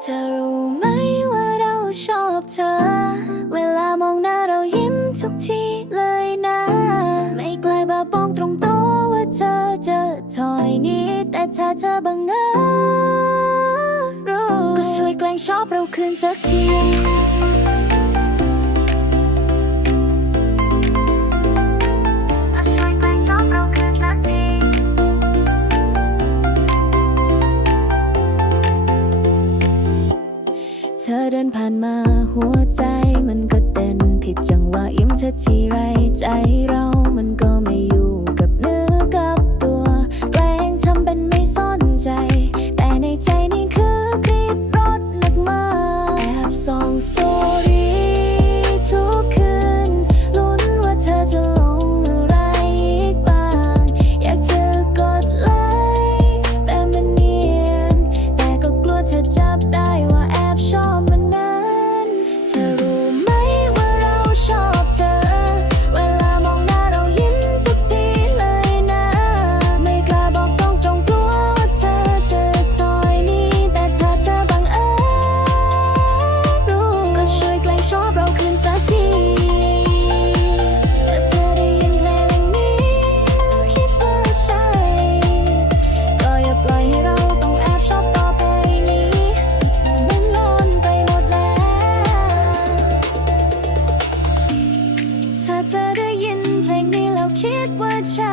เธอรู้ไหมว่าเราชอบเธอ เวลามองหน้าเรายิ้มทุกทีเลยนะ ไม่กลายบาบองตรงตัวว่าเธอจะถอยนี้ แต่ถ้าเธอบังเอิญรู้ก็ช่วยแกล้งชอบเราคืนสักที เธอเดินผ่านมาหัวใจมันก็เต้นผิดจังหวะยิ้มเธอทีไรใจเรา มันก็ไม่อยู่กับเนื้อกับตัวแกล้งทำเป็นไม่สนใจ แต่ในใจนี่คือกรีดรถหนักมากแอบส่องสตอรี่ คิ